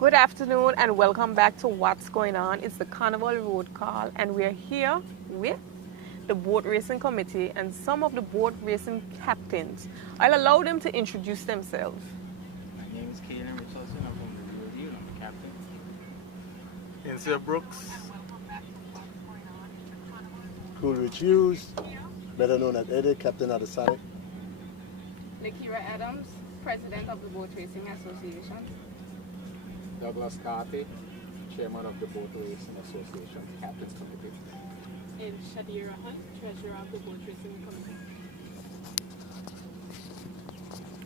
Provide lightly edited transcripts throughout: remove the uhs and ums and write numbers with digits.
Good afternoon and welcome back to What's Going On. It's the Carnival Road Call and we're here with the boat racing committee and some of the boat racing captains. I'll allow them to introduce themselves. My name is Gine. I'm from the review. I'm the captain. Insir Brooks, Coolidge Hughes, better known as Eddie, captain of the side. Lakira Adams, president of the Boat Racing Association. Douglas Carty, chairman of the Boat Racing Association, captain's committee. And Shadira Hunt, treasurer of the Boat Racing Committee.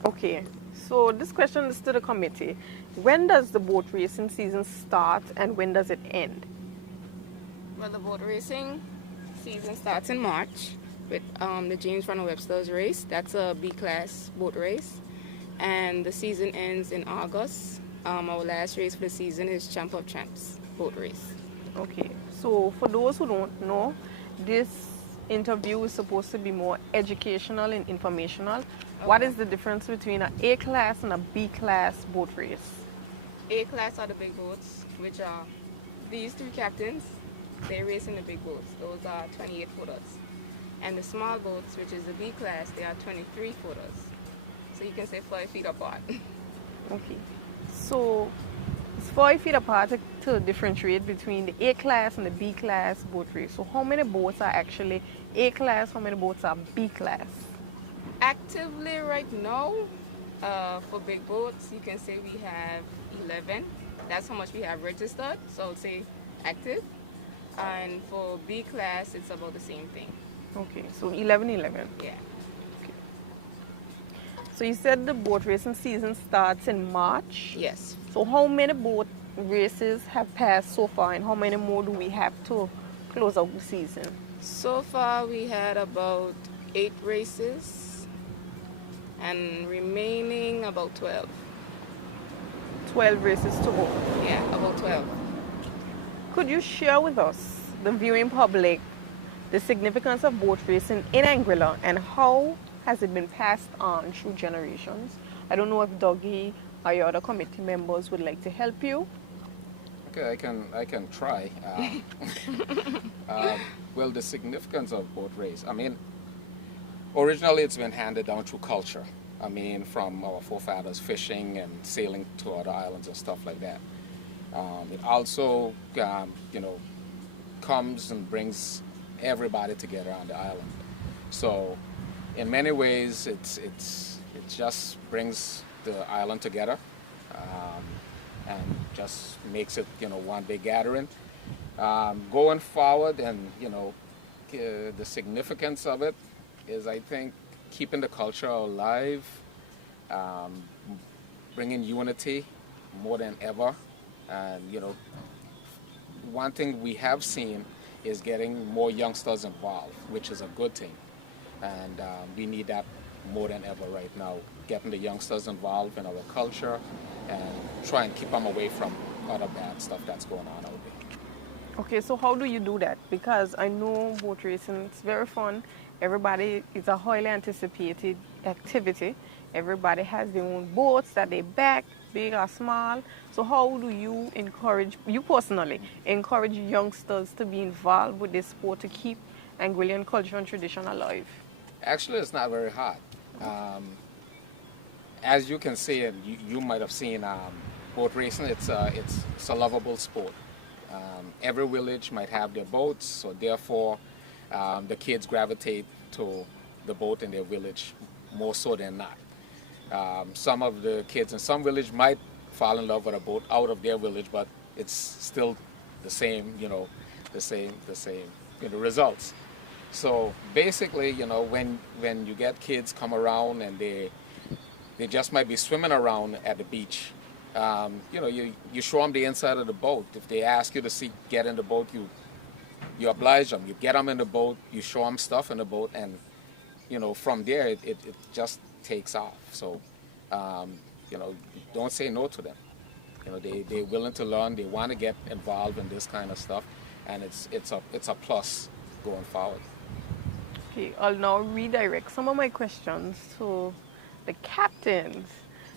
Okay, so this question is to the committee. When does the boat racing season start and when does it end? Well, the boat racing season starts in March with the James Ronald Webster's race. That's a B-class boat race. And the season ends in August. Our last race for the season is Champ of Champs boat race. Okay, so for those who don't know, this interview is supposed to be more educational and informational. Okay. What is the difference between an A-class and a B-class boat race? A-class are the big boats, which are these three captains. They race in the big boats. Those are 28 footers. And the small boats, which is the B-class, they are 23 footers. So you can say 5 feet apart. Okay. So it's 5 feet apart to differentiate between the A-class and the B-class boat race. So how many boats are actually A-class? How many boats are B-class? Actively right now, for big boats, you can say we have 11. That's how much we have registered. So I would say active. And for B-class, it's about the same thing. Okay, so 11. Yeah. Okay. So you said the boat racing season starts in March? Yes. So how many boat races have passed so far and how many more do we have to close out the season? So far we had about 8 races and remaining about 12. 12 races to go? Yeah, about 12. Could you share with us, the viewing public, the significance of boat racing in Anguilla and how has it been passed on through generations? I don't know if Dougie or your other committee members would like to help you. Okay, I can try. Well, the significance of boat race. I mean, originally it's been handed down through culture. I mean, from our forefathers fishing and sailing to other islands and stuff like that. It also, comes and brings everybody together on the island. So, in many ways, it just brings the island together, and just makes it, one big gathering. Going forward, and the significance of it is, I think, keeping the culture alive, bringing unity more than ever, and one thing we have seen is getting more youngsters involved, which is a good thing. And we need that more than ever right now, getting the youngsters involved in our culture and try and keep them away from other bad stuff that's going on out there. Okay, so how do you do that? Because I know boat racing, it's very fun. It's a highly anticipated activity. Everybody has their own boats that they back, big or small. So how do you personally encourage youngsters to be involved with this sport to keep Anguillan culture and tradition alive? Actually, it's not very hard. As you can see, and you might have seen boat racing, it's a lovable sport. Every village might have their boats, so therefore the kids gravitate to the boat in their village more so than not. Some of the kids in some village might fall in love with a boat out of their village, but it's still the same, the same results. So basically, when you get kids come around and they just might be swimming around at the beach, you show them the inside of the boat. If they ask you to get in the boat, you oblige them. You get them in the boat, you show them stuff in the boat, and from there it just takes off. So don't say no to them. They're willing to learn. They want to get involved in this kind of stuff, and it's a plus going forward. Okay, I'll now redirect some of my questions to the captains.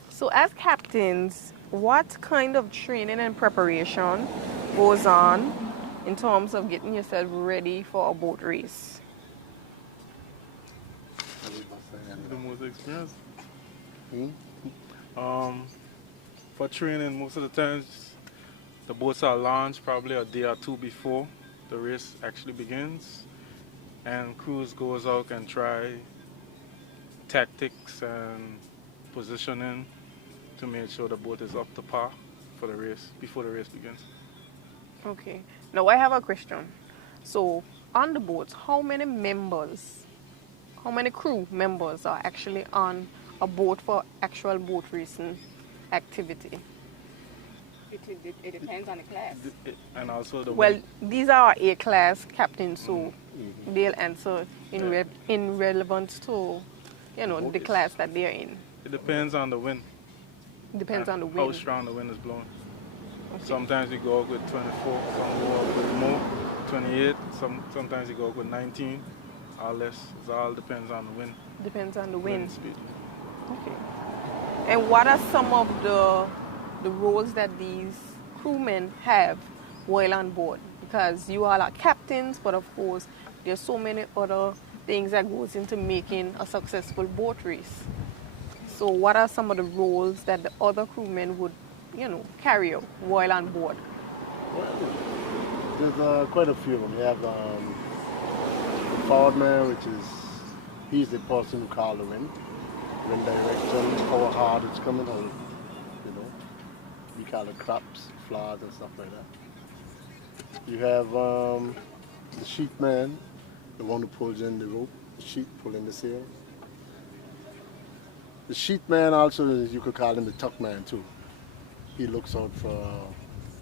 So as captains, what kind of training and preparation goes on in terms of getting yourself ready for a boat race? The most experience. Hmm? For training, most of the times the boats are launched probably a day or two before the race actually begins, and crews goes out and try tactics and positioning to make sure the boat is up to par for the race before the race begins. Okay. Now I have a question. So on the boats, how many crew members are actually on a boat for actual boat racing activity? It depends on the class. And also the Well, wind. these are A-class captains, so they'll answer in relevance to, the class that they're in. It depends on the wind. Depends on the How wind. strong the wind is blowing. Okay. Sometimes we go out with 24, some go out with more, 28, sometimes we go out with 19 or less. It all depends on the wind. Depends on the wind. Speed. Okay. And what are some of the roles that these crewmen have while on board? Because you all are captains, but of course there's so many other things that goes into making a successful boat race. So what are some of the roles that the other crewmen would, carry out while on board? There's quite a few of them. You have the forward man, he's the person who calls the wind direction, how hard it's coming, we call it craps, flaws and stuff like that. You have the sheet man, the one who pulls in the rope, the sheet pulling the sail. The sheet man also, you could call him the tuck man too. He looks out for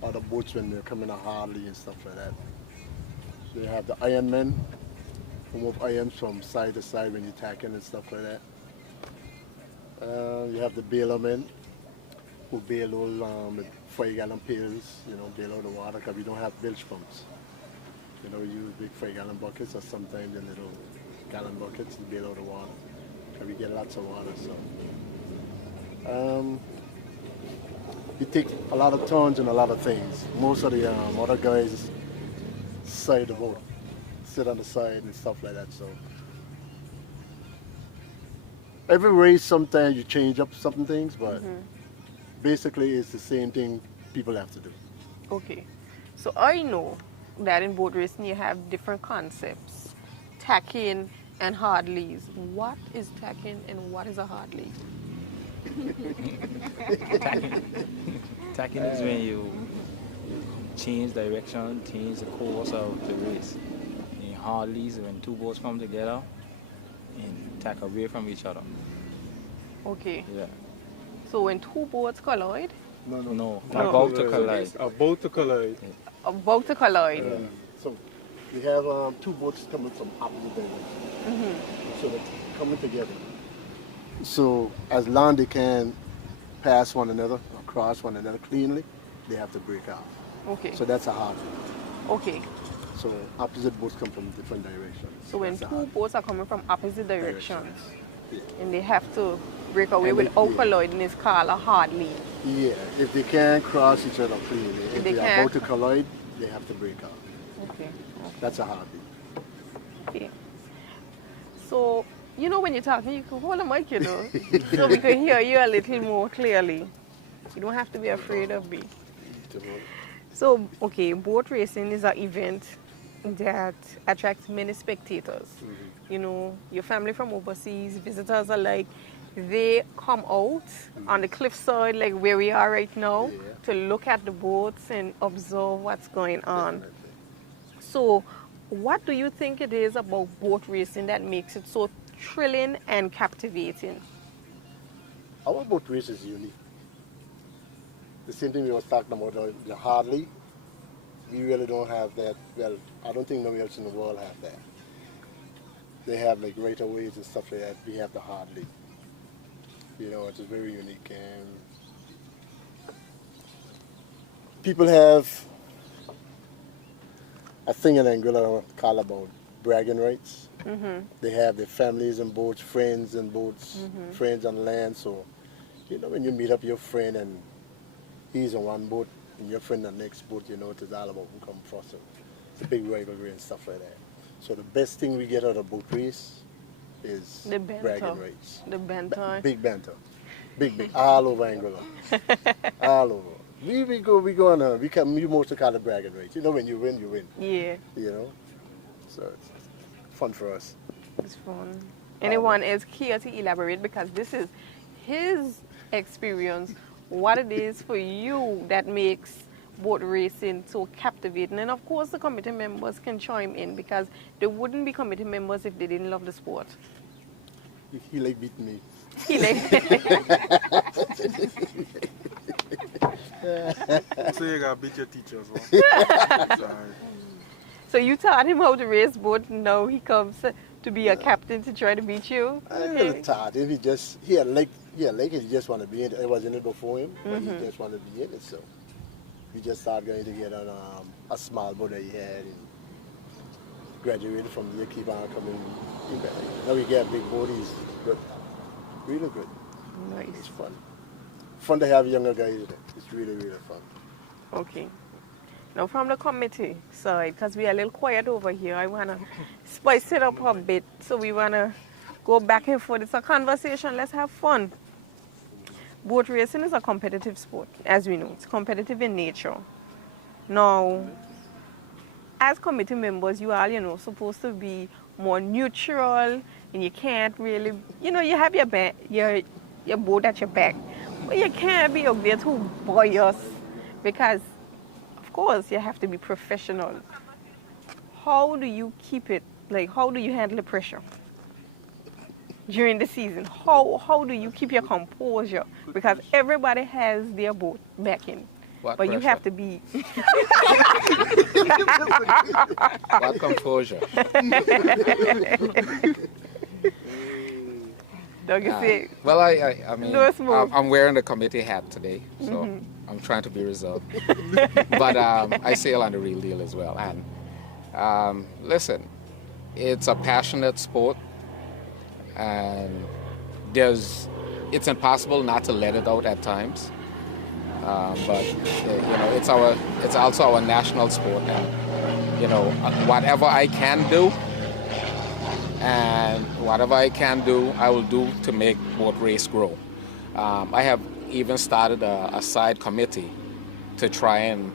other boats when they're coming out hardly and stuff like that. They have the iron men, who move irons from side to side when you're tacking and stuff like that. You have the baler men, who bail all with 5-gallon pails, bail out the water because we don't have bilge pumps. We use big 5-gallon buckets or sometimes the little gallon buckets to bail out the water because we get lots of water. So we take a lot of turns and a lot of things. Most of the other guys side the boat, sit on the side and stuff like that. So every race, sometimes you change up some things, but basically it's the same thing people have to do. Okay. So I know that in boat racing you have different concepts, tacking and hard leads. What is tacking and what is a hard lead? Tacking is when you change direction, change the course of the race. And hard leads when two boats come together and tack away from each other. Okay. Yeah. So when two boats collide? No, about to collide. About to collide. About to collide. So we have two boats coming from opposite directions. So they're coming together. So as long they can pass one another, or cross one another cleanly, they have to break off. Okay. So that's a hard one. Okay. So opposite boats come from different directions. So when That's a two hard boats are coming from opposite directions Yeah. and they have to break away And without yeah. colliding, it's called a hard lead. Yeah, if they can't cross each other cleanly, if They they are can't. about to collide, they have to break off. Okay. That's a hard lead. Okay. So, when you're talking, you can hold the mic, so we can hear you a little more clearly. You don't have to be afraid of me. So, okay, boat racing is an event that attracts many spectators. Your family from overseas, visitors alike, they come out on the cliffside like where we are right now to look at the boats and observe what's going on. So, what do you think it is about boat racing that makes it so thrilling and captivating? Our boat race is unique. The same thing we was talking about, the Harley. We really don't have that. Well, I don't think nobody else in the world have that. They have like right-of-ways and stuff like that. We have the Harley. It's very unique. And people have a thing in Anguilla called about bragging rights. They have their families and boats, friends and boats, friends on land. So, when you meet up your friend and he's on one boat and your friend on the next boat, you know, it is all about who come first. So it's a big rivalry and stuff like that. So the best thing we get out of boat race is The banter. bragging rights. The banter. Big banter. Big, all over Anguilla. All over. We go on we mostly call it bragging rights. You know, when you win, you win. Yeah. You know? So it's fun for us. It's fun. Anyone is here to elaborate, because this is his experience, what it is for you that makes boat racing so captivating. And of course the committee members can chime in, because they wouldn't be committee members if they didn't love the sport. He like beating me. He like So you gotta beat your teachers, huh? So you taught him how to race boat, now he comes to be a captain to try to beat you? I never taught him. He had like it. He just want to be in it. I was in it before him, but he just want to be in it. So we just started going to get on a small boat that he had, and graduated from there, keep on coming. Now we get a big boat. He's good, really good. Nice. It's fun. Fun to have younger guys in it. It's really, really fun. Okay. Now from the committee side, because we are a little quiet over here, I want to spice it up a bit. So we want to go back and forth. It's a conversation. Let's have fun. Boat racing is a competitive sport, as we know. It's competitive in nature. Now, as committee members, you are, supposed to be more neutral, and you can't really, you have your boat at your back. But you can't be up there too boisterous, because of course you have to be professional. How do you keep it, how do you handle the pressure during the season? How do you keep your composure? Because everybody has their boat backing. What But pressure? you have to be... What composure? Don't you see? Well, I mean, No smoke. I'm wearing the committee hat today, so I'm trying to be reserved. But I sail on the real deal as well. And listen, it's a passionate sport, and it's impossible not to let it out at times. But it's also our national sport, and whatever I can do. And whatever I can do, I will do to make boat race grow. I have even started a side committee to try and,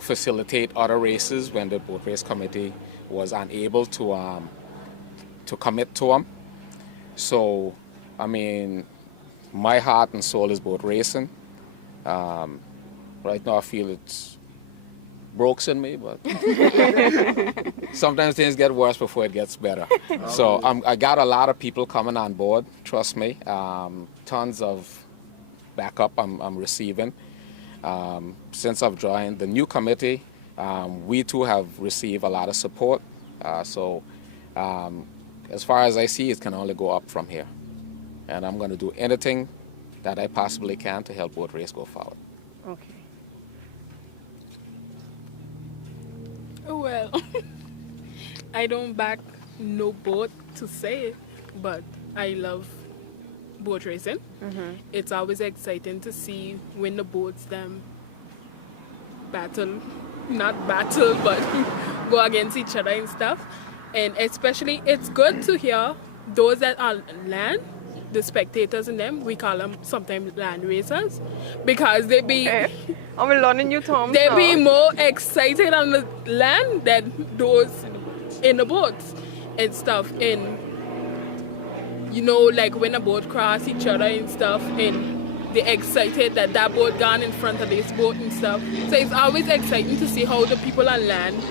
facilitate other races when the boat race committee was unable to commit to them. So, I mean, my heart and soul is boat racing. Right now, I feel it's broke in me, but sometimes things get worse before it gets better. So I got a lot of people coming on board, trust me. Tons of backup I'm receiving. Since I've joined the new committee, we too have received a lot of support. So as far as I see, it can only go up from here. And I'm going to do anything that I possibly can to help boat race go forward. Okay. Well, I don't back no boat to say it, but I love boat racing. It's always exciting to see when the boats them not battle, but go against each other and stuff. And especially, it's good to hear those that are land, the spectators in them, we call them sometimes land racers, because they be... Okay. I'm learning new terms. They be more excited on the land than those in the boats and stuff. And like when a boat cross each other and stuff, and they're excited that boat gone in front of this boat and stuff. So it's always exciting to see how the people on land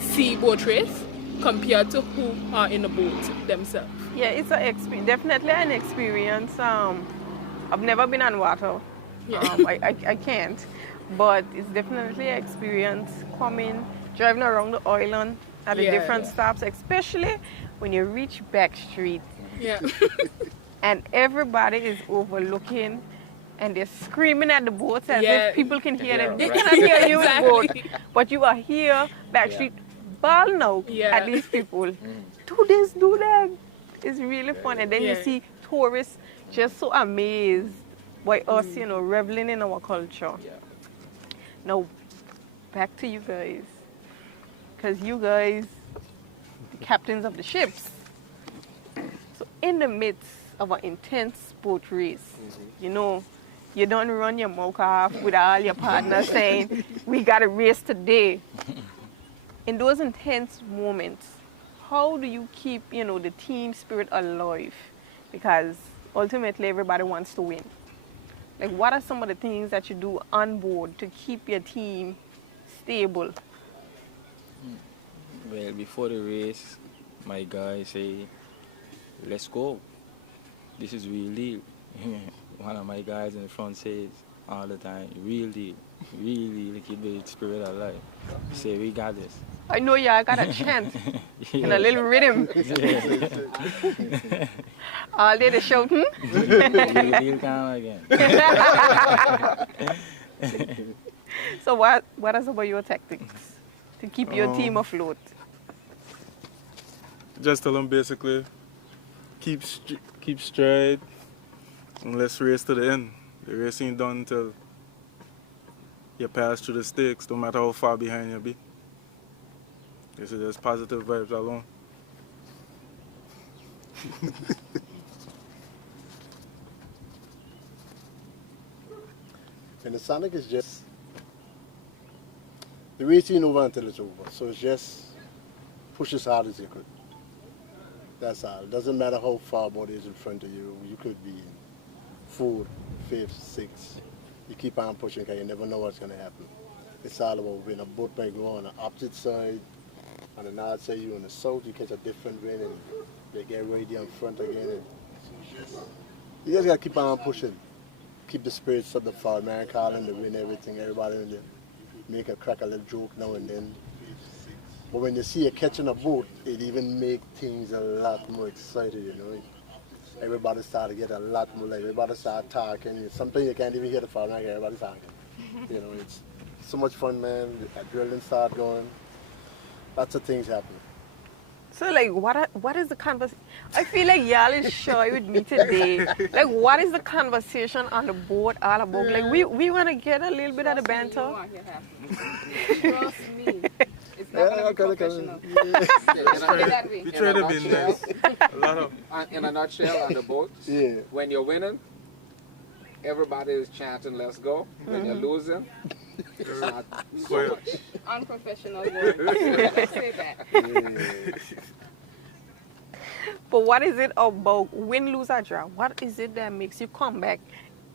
see boat race compared to who are in the boat themselves. Yeah, it's definitely an experience. I've never been on water. Yeah. I can't. But it's definitely an experience driving around the island at the different stops, especially when you reach Back Street. Yeah. And everybody is overlooking and they're screaming at the boats as if people can hear them. They cannot hear you in the boat. But you are here, Back Street, ball now at these people. Do this, do that. It's really fun. And then you see tourists just so amazed by us, you know, reveling in our culture. Yeah. Now, back to you guys. Because you guys, the captains of the ships. So in the midst of an intense boat race, you know, you don't run your mouth off with all your partners saying, we got to race today. In those intense moments, how do you keep, you know, the team spirit alive? Because ultimately everybody wants to win. Like, what are some of the things that you do on board to keep your team stable? Well, before the race, my guy say, let's go. This is real deal. One of my guys in the front says all the time, real deal. Really keep the spirit alive. He say, we got this. I know y'all got a chant and a little rhythm. Yeah. All day they shouting. Real deal come again. So what are some of your tactics to keep your team afloat? Just tell them basically, keep stride and let's race to the end. The race ain't done until you pass through the stakes, no matter how far behind you be. This is just positive vibes alone. And the Sonic is just, the race ain't over until it's over. So it's just push as hard as you could. That's all. It doesn't matter how far boat is in front of you. You could be fourth, fifth, sixth. You keep on pushing because you never know what's going to happen. It's all about when a boat might go on the opposite side. On the north side, you on the south, you catch a different wind and they get right there in front again. And you just got to keep on pushing. Keep the spirits of the fall, man, calling the wind, everything, everybody in there. Make a crack a little joke now and then. But when you see you catching a boat, it even make things a lot more excited, you know. Everybody start to get a lot more, like everybody start talking. Sometimes you can't even hear the phone, like everybody's talking. You know, it's so much fun, man. The adrenaline start going. Lots of things happen. So like, what is the conversation? I feel like y'all is shy with me today. Like, what is the conversation on the boat all about? Like, we want to get a little bit of the banter. Trust me. It's not going to be professional. We try to be nice. A lot of. In a nutshell, on the boat, when you're winning, everybody is chanting, let's go. When you're losing, it's not so much. Unprofessional words. Let's say that. But what is it about win, lose, or draw? What is it that makes you come back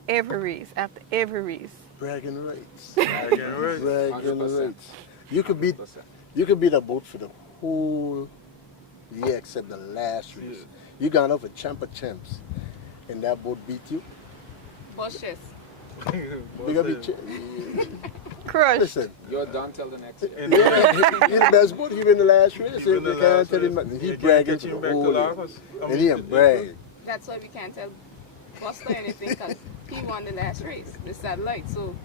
every race after every race? Bragging rights. Bragging rights. Bragging 100%. rights. You could beat a boat for the whole year except the last race. You gone over champ of champs, and that boat beat you. Bushes. You gotta be Crush. listen. You're done till the next year. He's the best boat. He win the last race. He win the They can't last tell him race. nothing. He You can't bragging catch for him the back whole to the year. office. And he ain't brag. That's why we can't tell Buster anything because he won the last race, the satellite. So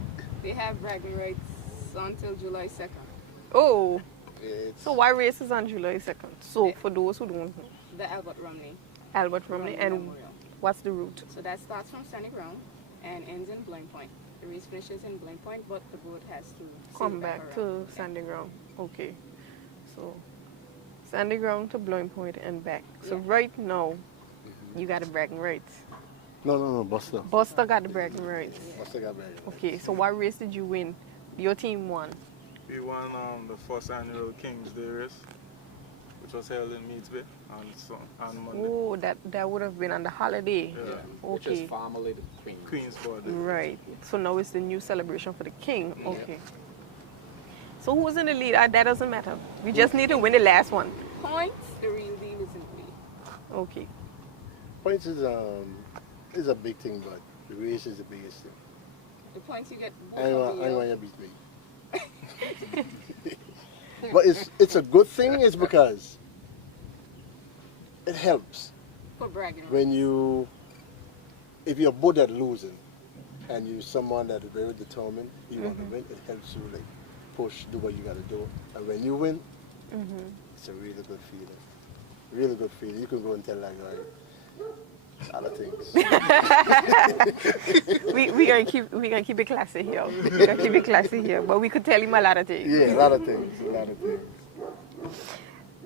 they have bragging rights until July 2nd. Oh, It's, so why race is on July 2nd? So for those who don't know, The Albert Romney Albert Romney, and Memorial. what's the route? So that starts from Sandy Ground and ends in Blind Point. The race finishes in Blind Point, but the boat has to Come sail back around. to Sandy Ground. Okay. So Sandy Ground to Blowing Point and back. So right now, you got the bragging rights. no, Buster. Buster got the bragging rights. Buster got bragging. Okay, so what race did you win? Your team won. We won the first annual King's Day race, which was held in Meads Bay on Monday. Oh, that would have been on the holiday. Yeah. Which Okay. is formerly the Queen. Queen's Board. Right. So now it's the new celebration for the king. Okay. So who's in the lead? That doesn't matter. We just need to win the last one. Points, the real deal is in play. Okay. Points is a big thing, but the race is the biggest thing. The points you get both I of ain't the want you to beat me. But it's a good thing is because it helps for bragging when rights. if you're both at losing and you're someone that is very determined, you want to win, it helps you like push, do what you got to do. And when you win, it's a really good feeling. Really good feeling. You can go and tell like, all right, Other things. we gonna keep it classy here. We gonna keep it classy here. But we could tell him a lot of things. Yeah, a lot of things. A lot of things.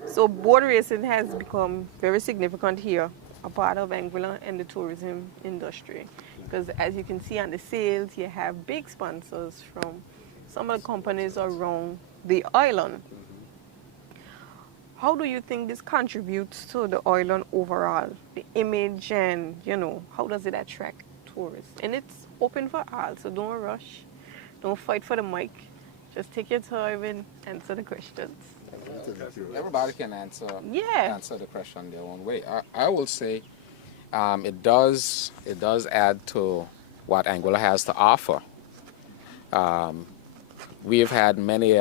So boat racing has become very significant here, a part of Anguilla and the tourism industry. Because as you can see on the sales, you have big sponsors from some of the companies around the island. How do you think this contributes to the island overall? The image and, how does it attract tourists? And it's open for all, so don't rush. Don't fight for the mic. Just take your time and answer the questions. Everybody can answer Yeah. answer the question their own way. I will say it does add to what Anguilla has to offer. We've had many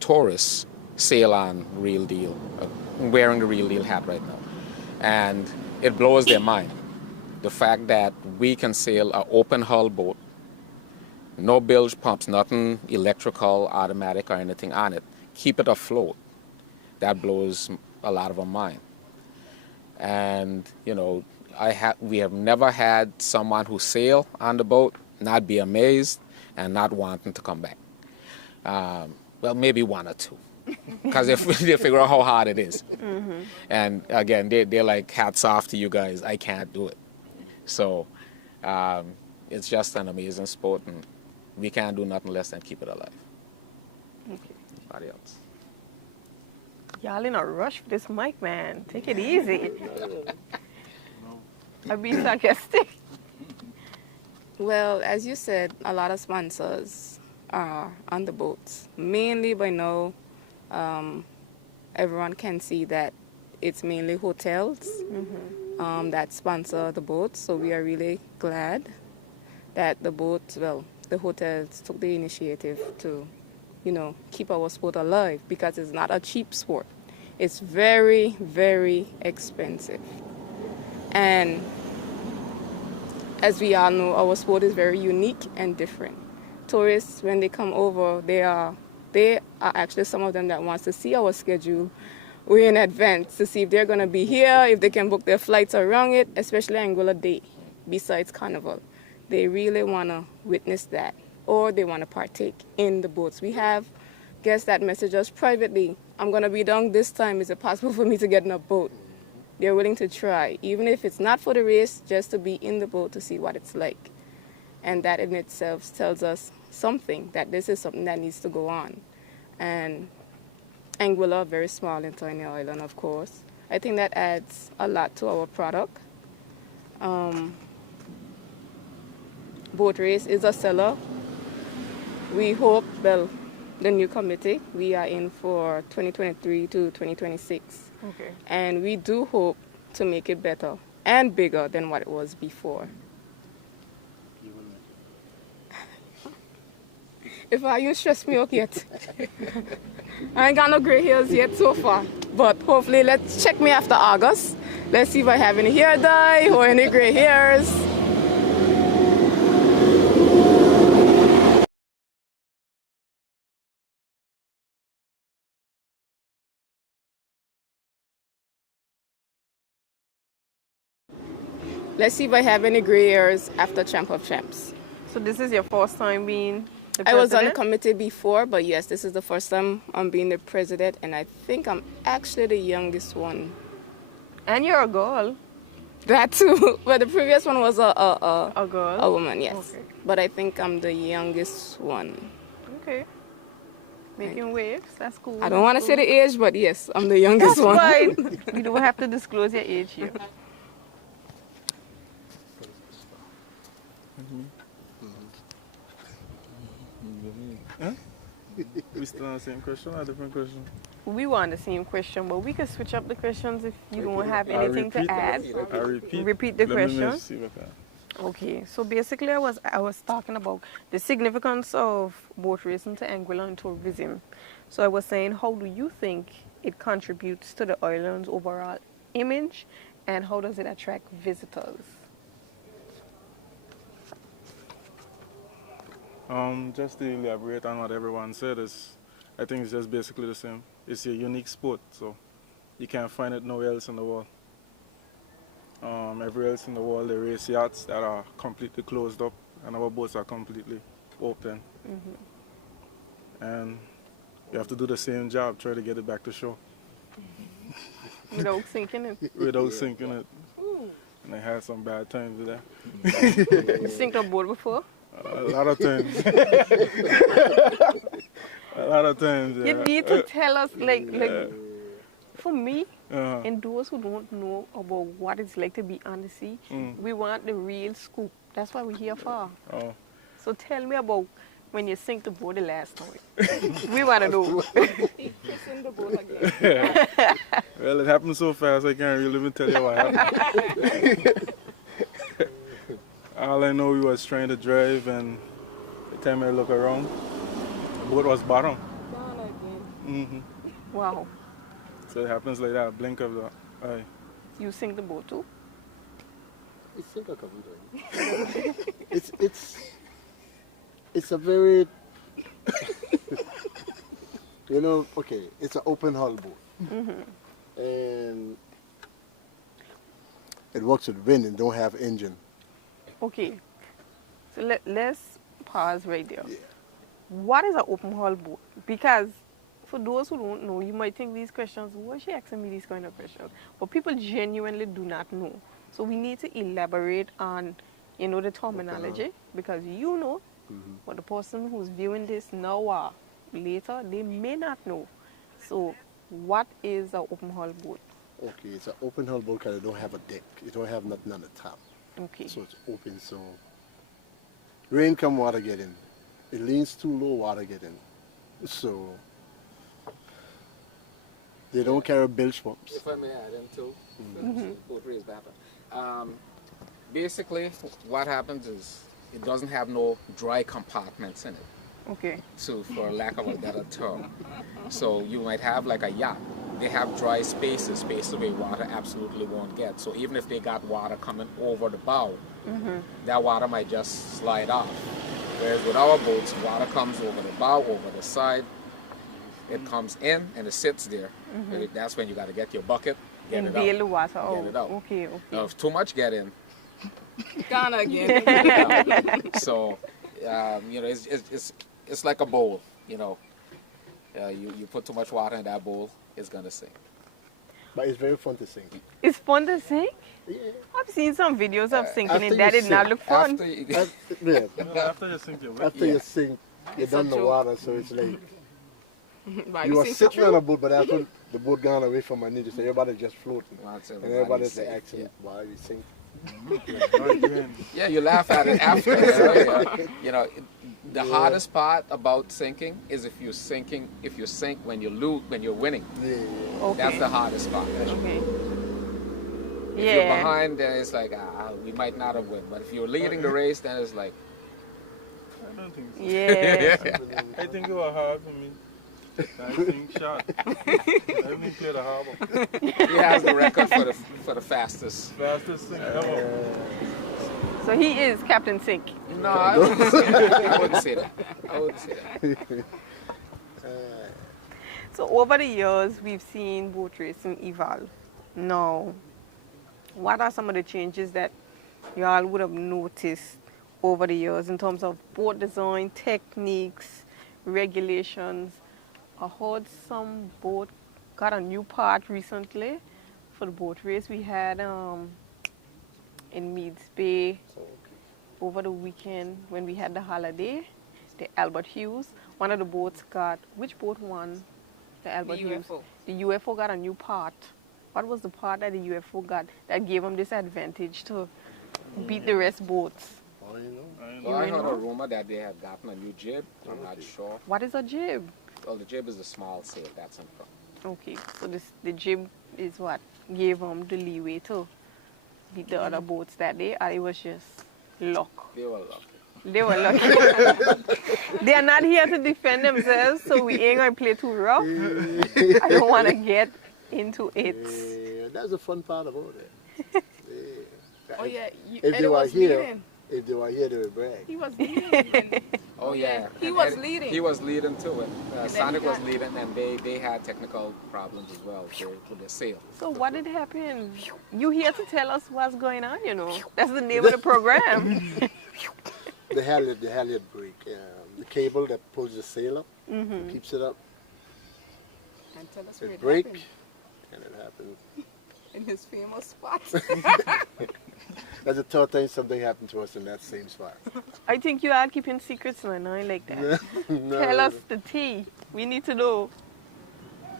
tourists sail on Real Deal, wearing the Real Deal hat right now, and it blows their mind. The fact that we can sail an open hull boat, no bilge pumps, nothing electrical, automatic, or anything on it, keep it afloat. That blows a lot of our mind. And we have never had someone who sail on the boat not be amazed and not wanting to come back. Well, maybe one or two, because they figure out how hard it is. Mm-hmm. And again, they're like, hats off to you guys. I can't do it. So it's just an amazing sport, and we can't do nothing less than keep it alive. Okay. Anybody else? Y'all in a rush for this mic, man. Take it easy. I'd be sarcastic. Well, as you said, a lot of sponsors are on the boats. Mainly by now, everyone can see that it's mainly hotels that sponsor the boats. So we are really glad that the hotels took the initiative to, keep our sport alive, because it's not a cheap sport. It's very, very expensive. And as we all know, our sport is very unique and different. Tourists, when they come over, they are actually some of them that wants to see our schedule way in advance to see if they're going to be here, if they can book their flights around it, especially Anguilla Day, besides Carnival. They really want to witness that, or they want to partake in the boats. We have guests that message us privately, I'm going to be down this time, is it possible for me to get in a boat? They're willing to try, even if it's not for the race, just to be in the boat to see what it's like. And that in itself tells us something, that this is something that needs to go on. And Anguilla, very small and tiny island, of course. I think that adds a lot to our product. Boat race is a seller. We hope, the new committee, we are in for 2023 to 2026. Okay. And we do hope to make it better and bigger than what it was before. If you stress me out yet. I ain't got no gray hairs yet so far. But hopefully, let's check me after August. Let's see if I have any hair dye or any gray hairs. Let's see if I have any gray hairs after Champ of Champs. So this is your first time being the president? I was on the committee before, but yes, this is the first time I'm being the president, and I think I'm actually the youngest one. And you're a girl. That too. But the previous one was a girl? A woman, yes. Okay. But I think I'm the youngest one. Okay. Making waves, that's cool. I don't want to say the age, but yes, I'm the youngest That's one. fine. You don't have to disclose your age here. We still on the same question or a different question? We want the same question, but we can switch up the questions if you don't have anything to add. I repeat. Repeat the Let me question. see if I can. Okay, so basically I was talking about the significance of boat racing to Anguilla and tourism. So I was saying, how do you think it contributes to the island's overall image, and how does it attract visitors? Just to elaborate on what everyone said, I think it's just basically the same. It's a unique sport, so you can't find it nowhere else in the world. Everywhere else in the world, they race yachts that are completely closed up, and our boats are completely open. And you have to do the same job, try to get it back to shore Without sinking it. without sinking it. And I had some bad times with that. You sink a boat before? A lot of times. A lot of times, yeah. You need to tell us, like for me, Uh-huh. and those who don't know about what it's like to be on the sea, we want the real scoop. That's why we're here for. Oh. So tell me about when you sink the boat the last time. We want to know. He's kissing the boat again. Well, it happened so fast, I can't really even tell you what happened. All I know, we was trying to drive, and the time I look around, the boat was bottom. Down again. Wow. So it happens like that, blink of the eye. You sink the boat too? It's think a couple times. It's a very you know, okay, it's an open hull boat. And it works with wind and don't have engine. Okay. So let's pause right there. Yeah. What is an open hull boat? Because for those who don't know, you might think these questions, why is she asking me these kind of questions? But people genuinely do not know. So we need to elaborate on, the terminology, because you know, but the person who's viewing this now or later, they may not know. So what is an open hull boat? Okay, it's an open hull boat because it don't have a deck. It don't have nothing on the top. Okay. So it's open, so rain come, water get in. It leans too low, water get in. So they don't carry bilge pumps. If I may add in too, boat race better. Basically, what happens is it doesn't have no dry compartments in it. Okay. So, for lack of a better term, so you might have like a yacht. They have dry spaces where water absolutely won't get. So even if they got water coming over the bow, that water might just slide off. Whereas with our boats, water comes over the bow, over the side. It comes in and it sits there. That's when you got to get your bucket, get And it bail out. the water out. Get it out. Okay. Now, if too much get in, Down again. so it's like a bowl. You put too much water in that bowl, it's gonna sink. But it's very fun to sing. It's fun to sink? Yeah. I've seen some videos of sinking after and that you did not sink, look fun. After you, After you sink your wet. After you sink, you're It's done a the joke. water, so it's like But you were sink sitting for on true? a boat, but after the boat gone away from my knee, so everybody just floating. Once And everybody's everybody's safe, asking why you sink. yeah, you laugh at it after. The hardest part about sinking is if you sink when you're winning. Yeah. Okay. That's the hardest part. Okay. If you're behind, then it's like, we might not have won. But if you're leading the race, then it's like, I don't think so. Yeah. I think it was hard for me. I think shot. I didn't clear the harbor. he has the record for the fastest. Fastest thing ever. So he is Captain Sink. No, I wouldn't say that. I wouldn't say that. So over the years, we've seen boat racing evolve. Now, what are some of the changes that y'all would have noticed over the years in terms of boat design, techniques, regulations? I heard some boat got a new part recently for the boat race we had in Meads Bay over the weekend when we had the holiday. The Albert Hughes, one of the boats got, which boat won the Albert Hughes? UFO. The UFO got a new part. What was the part that the UFO got that gave them this advantage to beat the rest boats? Oh, you know. Well, I heard a rumor that they had gotten a new jib. I'm not sure. What is a jib? Well, the jib is the small sail. That's in front. Okay, so the jib is what gave them the leeway to beat the other boats that day, or it was just luck? They were lucky. They were lucky. They are not here to defend themselves, so we ain't going to play too rough. I don't want to get into it. Yeah, that's the fun part about it. Yeah. Oh yeah, If they Eddie were was here, leading. if they were here, they would brag. He was leading. Oh yeah. He And was leading. He was leading too, and then Sonic he was got- leading, and they had technical problems as well with the sail. So what did happen? You here to tell us what's going on, you know. That's the name of the program. The halyard break. The cable that pulls the sail up, keeps it up. And tell us where It it break, happened. and it happens. In his famous spot. That's the third time something happened to us in that same spot. I think you are keeping secrets, man. I like that. No, Tell us the tea. We need to know.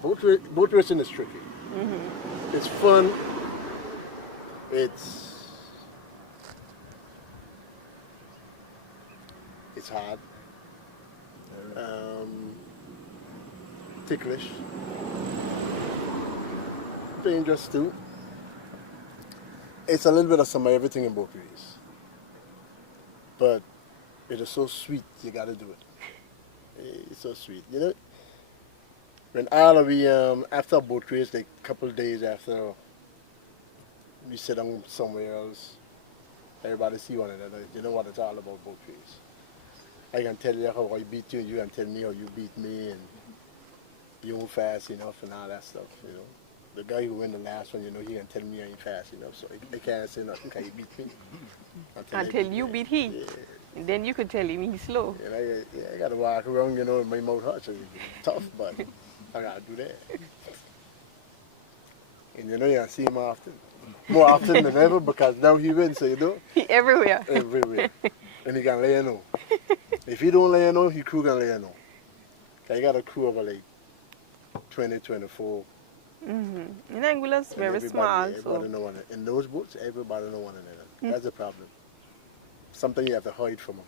Boat racing is tricky. It's fun. It's hard. Ticklish. Dangerous too. It's a little bit of some of everything in boat race. But it is so sweet, you gotta do it. It's so sweet. You know, when all of we, after a boat race, like a couple of days after, we sit down somewhere else, everybody see one another. You know what it's all about, boat race. I can tell you how I beat you, and you can tell me how you beat me, and you weren't fast enough and all that stuff, you know. The guy who win the last one, you know, he can tell me I ain't fast enough, so I can't say nothing because he beat me. Until you beat he. Yeah. And then you could tell him he's slow. And I got to walk around, you know, with my mouth hot, so it's tough, but I got to do that. And you know, you can see him often. More often than ever, because now he wins, so you know. He everywhere. Everywhere. And he can lay you know. If he don't lay you know, his crew can lay you know. I got a crew of like 20, 24. In Anguilla, it's very small. Everybody know one another. In those boats, everybody know one another. That's the problem. Something you have to hide from them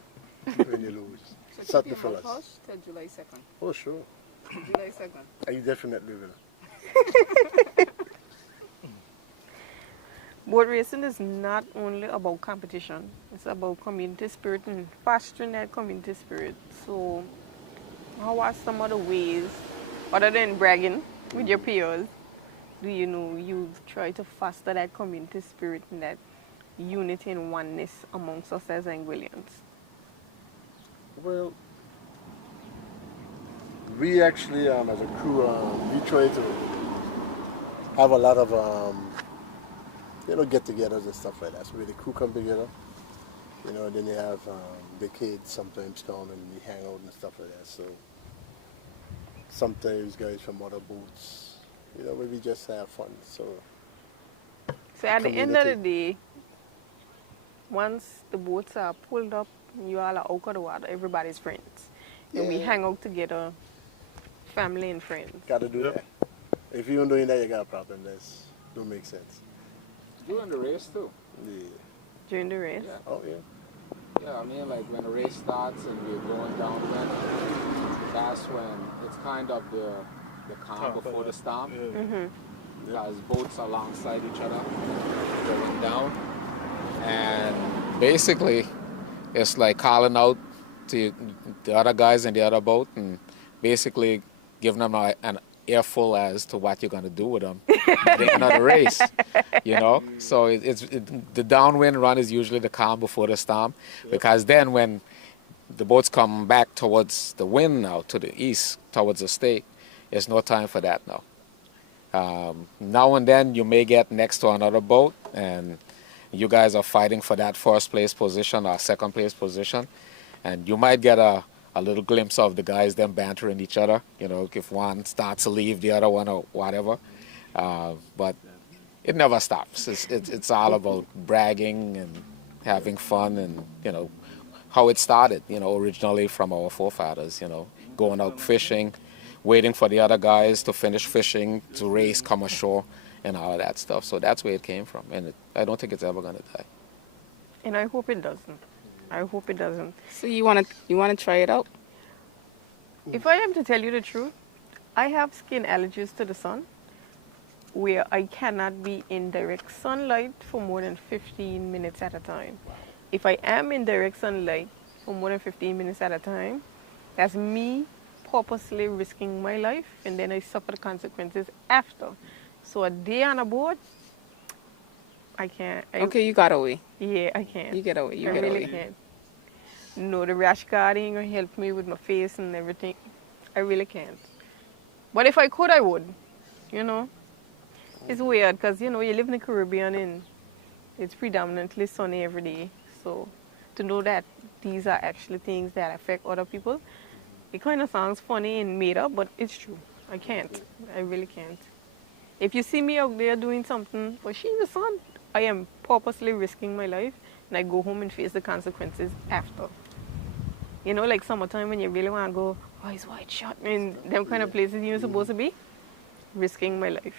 when you lose. So Certain keep your mouth fellas. hush till July 2nd. Oh, sure. July 2nd. I definitely will. Boat racing is not only about competition. It's about community spirit and fostering that community spirit. So, how are some of the ways, other than bragging with your peers, do you know you try to foster that community spirit and that unity and oneness amongst us as Anguillians? Well, we actually, as a crew, we try to have a lot of, you know, get-togethers and stuff like that. So the crew come together, you know, then you have the kids sometimes come and we hang out and stuff like that. So sometimes guys from other boats, you know, we just have fun. So at the end of the day, once the boats are pulled up, you all are out of the water, everybody's friends. And we hang out together, family and friends. Got to do that. If you don't doing that, you got a problem. That don't make sense. During the race too. Yeah. During the race? Yeah. Oh, yeah. Yeah, I mean, like when the race starts and we're going downwind, that's when it's kind of the calm before the storm. Yeah. Because boats are alongside each other going down. And basically, it's like calling out to the other guys in the other boat and basically giving them an earful as to what you're going to do with them at the end of the race, you know? So the downwind run is usually the calm before the storm, because then when the boats come back towards the wind now, to the east, towards the state, there's no time for that now. Now and then you may get next to another boat and you guys are fighting for that first place position or second place position, and you might get a little glimpse of the guys them bantering each other, you know, if one starts to leave the other one or whatever. But it never stops. It's all about bragging and having fun, and, you know, how it started, you know, originally from our forefathers, you know, going out fishing, waiting for the other guys to finish fishing, to race, come ashore, and all of that stuff. So that's where it came from, and I don't think it's ever going to die. And I hope it doesn't. I hope it doesn't. So you wanna try it out? If I am to tell you the truth, I have skin allergies to the sun, where I cannot be in direct sunlight for more than 15 minutes at a time. If I am in direct sunlight for more than 15 minutes at a time, that's me purposely risking my life, and then I suffer the consequences after. So a day on a boat, I can't. Okay, you got away. Yeah, I can't. You get away. You I get really away. can't. No, the rash guard ain't gonna help me with my face and everything. I really can't. But if I could, I would. You know, it's weird because you live in the Caribbean and it's predominantly sunny every day. So to know that these are actually things that affect other people, it kind of sounds funny and made up, but it's true. I can't. I really can't. If you see me out there doing something for she the sun, I am purposely risking my life, and I go home and face the consequences after. Like summertime when you really want to go, oh, it's white shot, in them kind of places you're supposed to be, risking my life.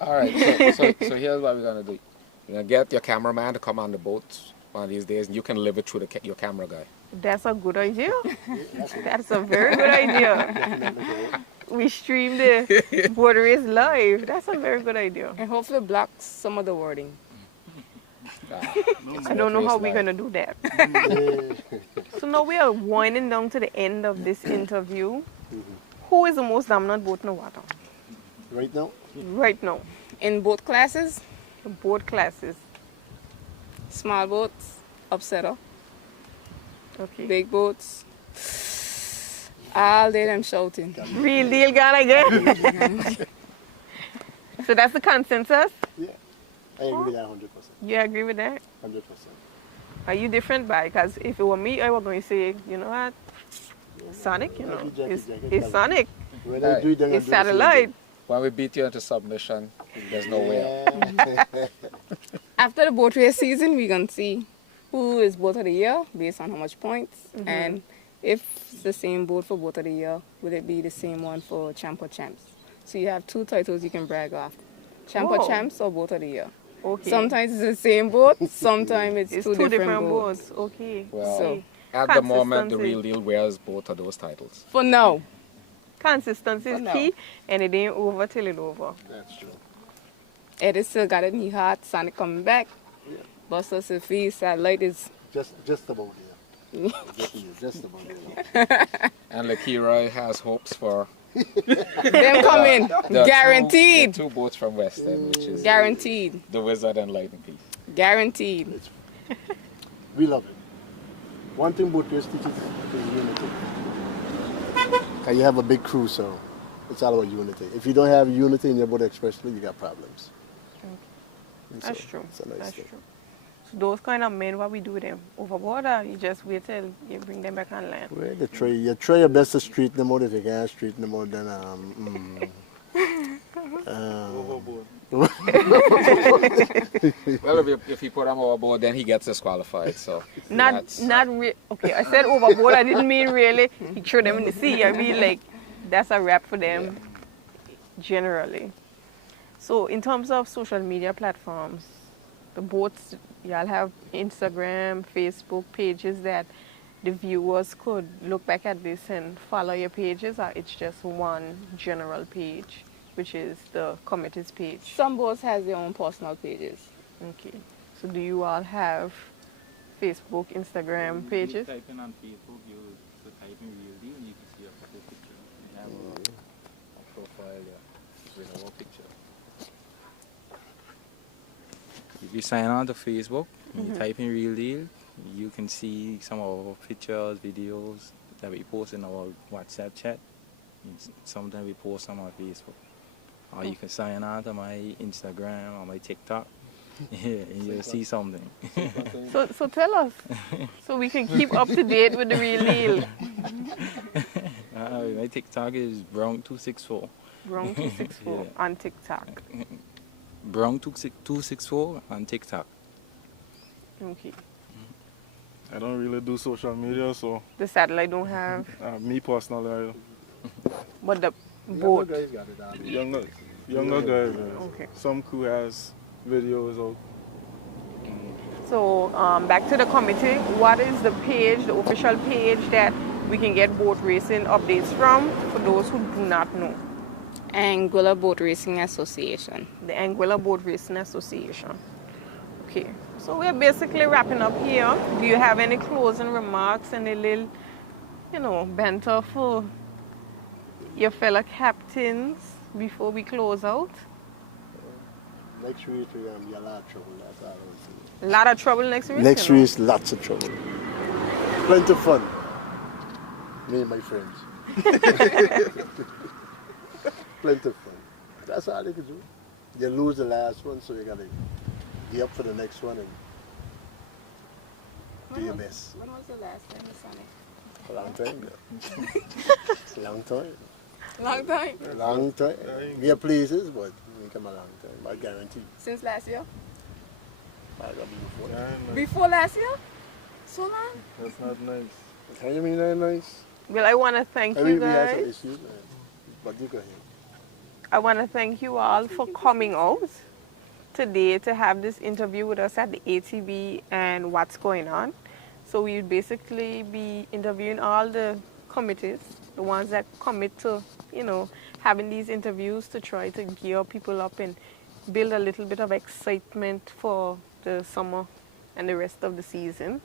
All right, so here's what we're gonna do. You're gonna get your cameraman to come on the boat one of these days, and you can live it through your camera guy. That's a good idea. That's a very good idea. We stream the boat race live. That's a very good idea. And hopefully blocks some of the wording. I don't know how we're going to do that. So now we are winding down to the end of this interview. Who is the most dominant boat in the water? Right now? Right now. In both classes, Boat classes. small boats, upsetter. Okay. Big boats, all day them shouting. Real deal gone again. So that's the consensus? Yeah. I agree with that 100%. You agree with that? 100%. Are you different by? Because if it were me, I was going to say, you know what? Sonic, it's Sonic. When I do it, then It's satellite. When we beat you into submission, there's no way out. After the boat race season, we're going to see who is boat of the year based on how much points. And if it's the same boat for boat of the year, would it be the same one for champ or champs? So you have two titles you can brag off. Champ or champs or boat of the year. Okay. Sometimes it's the same boat, sometimes it's two different boats. Okay. Well, So, at the moment, the consistency. real deal wears both of those titles. For now. Consistency is For now. key, and it ain't over till it's over. That's true. Eddie still got it in his heart. Sonic coming back. Yeah. Buster Sophie, satellite is. Just about here. just about here. And Leroy has hopes for Them coming. the Guaranteed. two boats from West End, which is Guaranteed. the Wizard and Lightning Thief. Guaranteed. We love it. One thing boat race teaches is unity. And you have a big crew, so it's all about unity. If you don't have unity in your boat especially, you got problems. And That's so true. It's a nice That's thing. true. So those kind of men, what we do with them? Overboard, or you just wait till you bring them back on land? Well, you try your best to straighten them out. If you can't straighten them out, then Overboard. Well, if you put him overboard, then he gets disqualified. So Okay, I said overboard. I didn't mean really. He threw them in the sea. I mean like that's a wrap for them, generally. So in terms of social media platforms, the boats, y'all have Instagram, Facebook pages that the viewers could look back at this and follow your pages, or it's just one general page, which is the committee's page? Some boats has their own personal pages. Okay. So do you all have Facebook, Instagram pages? Type in on Facebook, you type in real deal, you can see a couple pictures. We have a profile with our picture. If you sign on to Facebook, you type in real deal, you can see some of our pictures, videos that we post in our WhatsApp chat. Sometimes we post them on Facebook. Or you can sign on to my Instagram or my TikTok. And you'll see something. So tell us, so we can keep up to date with the real deal. My TikTok is Brown264. Brown264 on TikTok. Brown264 on TikTok. Okay. I don't really do social media, so The satellite don't have, me personally, but the boat. Guys got it on. younger guys, Okay. some crew has videos out. So back to the committee, what is the page, the official page that we can get boat racing updates from for those who do not know? Anguilla Boat Racing Association. The Anguilla Boat Racing Association. Okay, so we're basically wrapping up here. Do you have any closing remarks, any little, banter for your fellow captains before we close out? Next race we're gonna be a lot of trouble. That's all I would say. A lot of trouble next race. Next race, lots of trouble. Plenty of fun. Me and my friends. Plenty of fun. That's all they can do. You lose the last one, so you gotta get up for the next one and do your best. When was the last time you sang it? A long time, yeah. It's a long time. Long time. A long time. We are places, but it come a long time. I guarantee. Since last year? I got before. Yeah, nice. Before last year? So long? That's not nice. How you mean that nice? Well, I want to thank I mean, you we had some guys. issues, man. But you go ahead. I want to thank you all for coming out today to have this interview with us at the ATB and what's going on. So we'll basically be interviewing all the committees, the ones that commit to, having these interviews to try to gear people up and build a little bit of excitement for the summer and the rest of the season.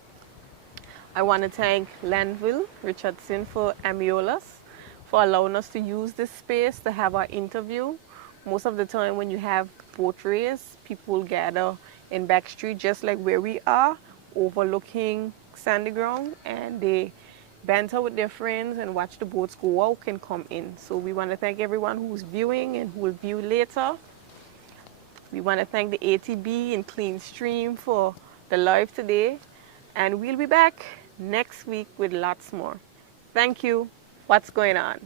I want to thank Lanville Richardson for Amiolas for allowing us to use this space to have our interview. Most of the time when you have boat race, people gather in Backstreet just like where we are, overlooking Sandy Ground, and they banter with their friends and watch the boats go out and come in. So we want to thank everyone who's viewing and who will view later. We want to thank the ATB and Clean Stream for the live today. And we'll be back next week with lots more. Thank you. What's going on?